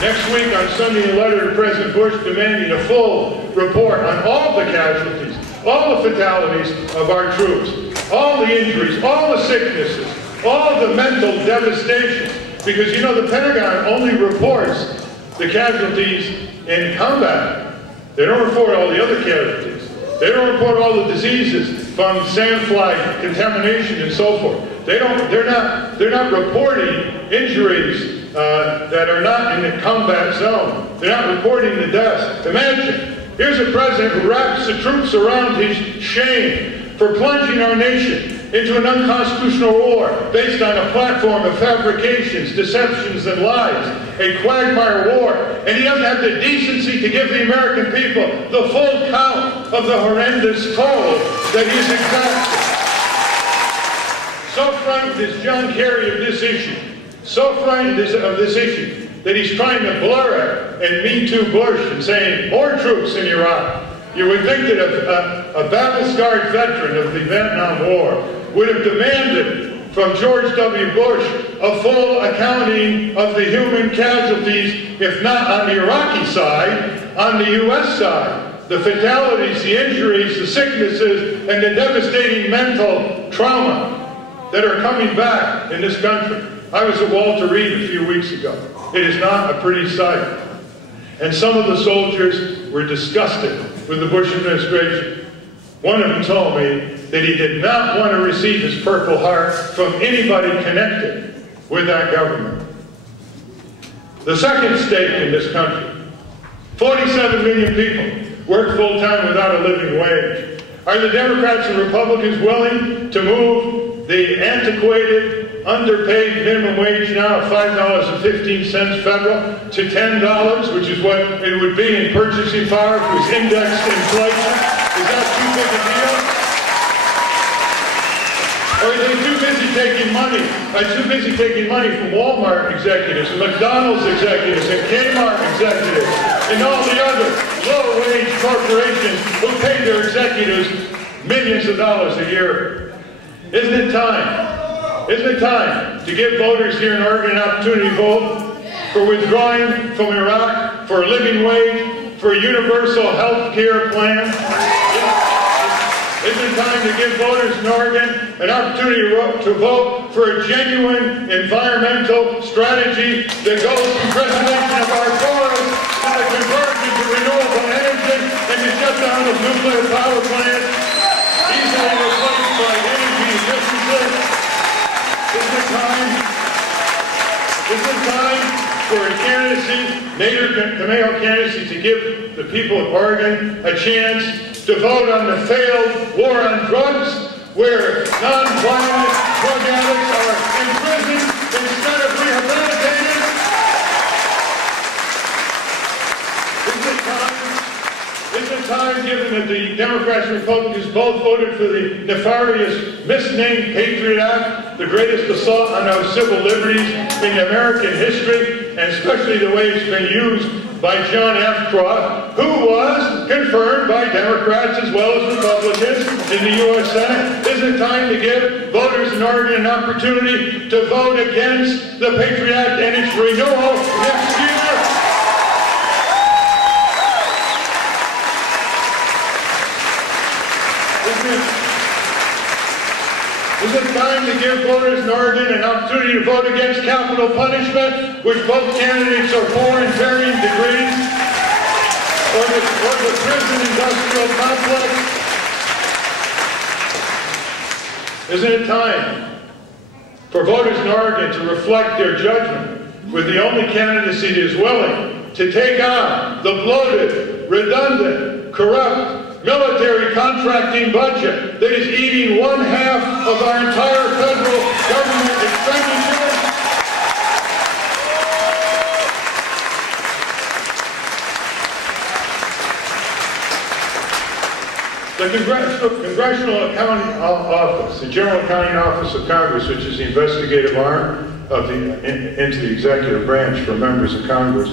Next week on Sunday, a letter to President Bush demanding a full report on all the casualties, all the fatalities of our troops, all the injuries, all the sicknesses, all the mental devastation. Because, you know, the Pentagon only reports the casualties in combat. They don't report all the other casualties. They don't report all the diseases from sandfly contamination and so forth. They're not reporting injuries that are not in the combat zone. They're not reporting the deaths. Imagine, here's a president who wraps the troops around his shame for plunging our nation into an unconstitutional war based on a platform of fabrications, deceptions, and lies, a quagmire war, and he doesn't have the decency to give the American people the full count of the horrendous toll that he's exacted. So frightened is John Kerry of this issue, so frightened of this issue, that he's trying to blur it and Me Too Bush and saying, more troops in Iraq. You would think that a battle-scarred veteran of the Vietnam War would have demanded from George W. Bush a full accounting of the human casualties, if not on the Iraqi side, on the U.S. side. The fatalities, the injuries, the sicknesses, and the devastating mental trauma that are coming back in this country. I was at Walter Reed a few weeks ago. It is not a pretty sight. And some of the soldiers were disgusted with the Bush administration. One of them told me that he did not want to receive his Purple Heart from anybody connected with that government. The second stake in this country, 47 million people work full-time without a living wage. Are the Democrats and Republicans willing to move the antiquated, underpaid minimum wage now of $5.15 federal to $10, which is what it would be in purchasing power if it was indexed inflation? Is that too big a deal? Or are they too busy taking money? From Walmart executives and McDonald's executives and Kmart executives and all the other low-wage corporations who pay their executives millions of dollars a year? Isn't it time? Isn't it time to give voters here in Oregon an opportunity to vote for withdrawing from Iraq, for a living wage, for a universal health care plan? Isn't it time to give voters in Oregon an opportunity to vote for a genuine environmental strategy that goes from preservation of our forests to the conversion to renewable energy and to shut down the nuclear power plants, easily replaced by energy efficiency? Isn't it time for a candidacy, Nader Cameo candidacy, to give the people of Oregon a chance to vote on the failed war on drugs, where non-violent drug addicts are imprisoned instead of rehabilitated? Isn't it time, given that the Democrats and Republicans both voted for the nefarious, misnamed Patriot Act, the greatest assault on our civil liberties in American history, and especially the way it's been used by John F. Croft, who was confirmed by Democrats as well as Republicans in the U.S. Senate? Isn't it time to give voters in Oregon an opportunity to vote against the Patriot Act and its renewal next year? Is it time to give voters in Oregon an opportunity to vote against capital punishment, which both candidates are for in varying degrees, or the prison industrial complex? Isn't it time for voters in Oregon to reflect their judgment with the only candidacy that is willing to take on the bloated, redundant, corrupt, military contracting budget that is eating 1/2 of our entire federal government expenditure? The Congressional Accounting Office, the General Accounting Office of Congress, which is the investigative arm of into the executive branch for members of Congress,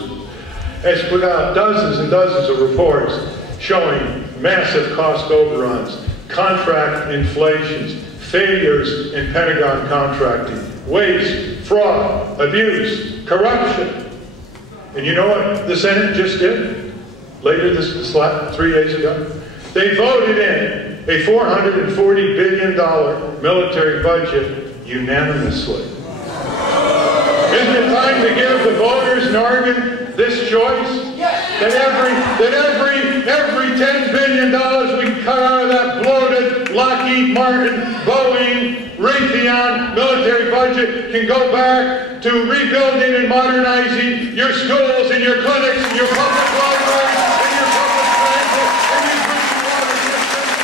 has put out dozens and dozens of reports showing massive cost overruns, contract inflations, failures in Pentagon contracting, waste, fraud, abuse, corruption. And you know what the Senate just did? Later this 3 days ago? They voted in a $440 billion military budget unanimously. Isn't it time to give the voters in Oregon this choice? That every $10 billion we cut out of that bloated Lockheed Martin, Boeing, Raytheon military budget can go back to rebuilding and modernizing your schools and your clinics and your public libraries and your public transit and your drinking water systems.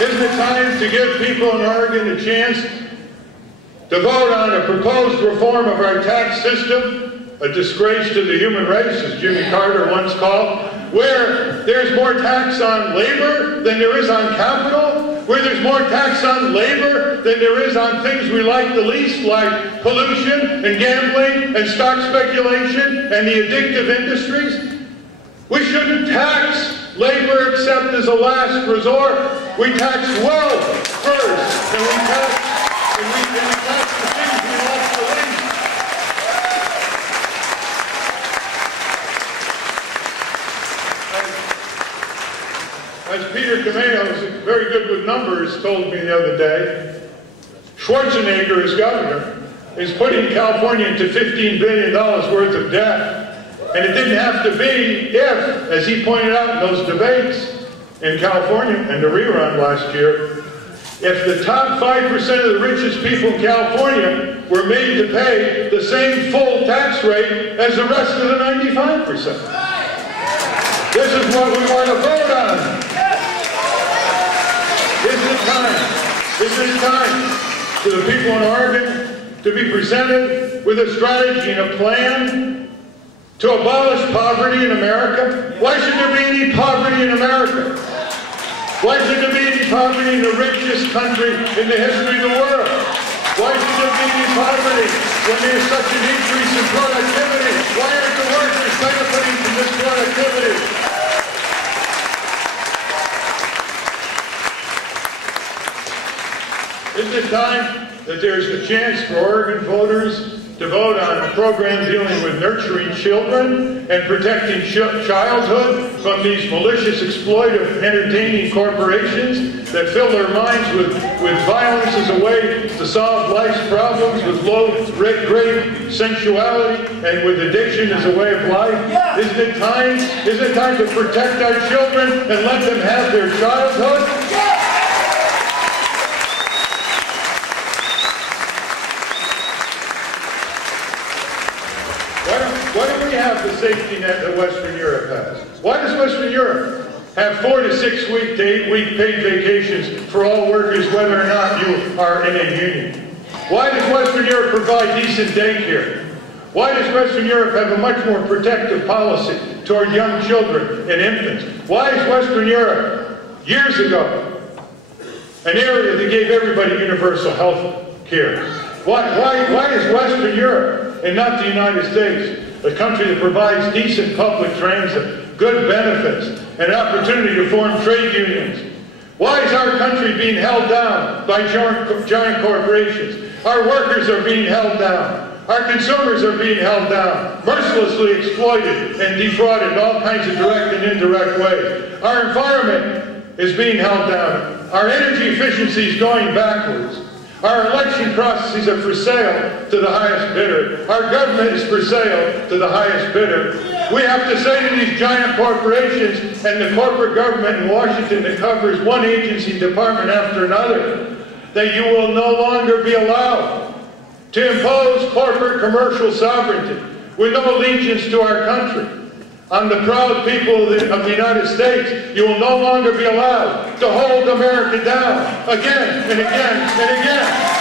Isn't it time to give people in Oregon a chance to vote on a proposed reform of our tax system? A disgrace to the human race, as Jimmy Carter once called, where there's more tax on labor than there is on capital, where there's more tax on labor than there is on things we like the least, like pollution and gambling and stock speculation and the addictive industries. We shouldn't tax labor except as a last resort. We tax wealth first, and we tax the things we like the least. As Peter Kameo, who's very good with numbers, told me the other day, Schwarzenegger, as governor, is putting California into $15 billion worth of debt. And it didn't have to be if, as he pointed out in those debates in California and the rerun last year, if the top 5% of the richest people in California were made to pay the same full tax rate as the rest of the 95%. This is what we want to vote on. Isn't it time for the people in Oregon to be presented with a strategy and a plan to abolish poverty in America? Why should there be any poverty in America? Why should there be any poverty in the richest country in the history of the world? Why should there be any poverty when there's such an increase in productivity? Why aren't the workers benefiting from this productivity? Isn't it time that there's a chance for Oregon voters to vote on a program dealing with nurturing children and protecting childhood from these malicious, exploitive, entertaining corporations that fill their minds with violence as a way to solve life's problems, with low-grade sensuality, and with addiction as a way of life? Isn't it time to protect our children and let them have their childhood? Why don't we have the safety net that Western Europe has? Why does Western Europe have 4 to 6 week to 8 week paid vacations for all workers, whether or not you are in a union? Why does Western Europe provide decent daycare? Why does Western Europe have a much more protective policy toward young children and infants? Why is Western Europe, years ago, an area that gave everybody universal health care? Why is Western Europe, and not the United States, a country that provides decent public transit, good benefits, and an opportunity to form trade unions? Why is our country being held down by giant corporations? Our workers are being held down. Our consumers are being held down, mercilessly exploited and defrauded in all kinds of direct and indirect ways. Our environment is being held down. Our energy efficiency is going backwards. Our election processes are for sale to the highest bidder. Our government is for sale to the highest bidder. We have to say to these giant corporations and the corporate government in Washington that covers one agency department after another, that you will no longer be allowed to impose corporate commercial sovereignty with no allegiance to our country. On the proud people of the United States, you will no longer be allowed to hold America down again and again and again.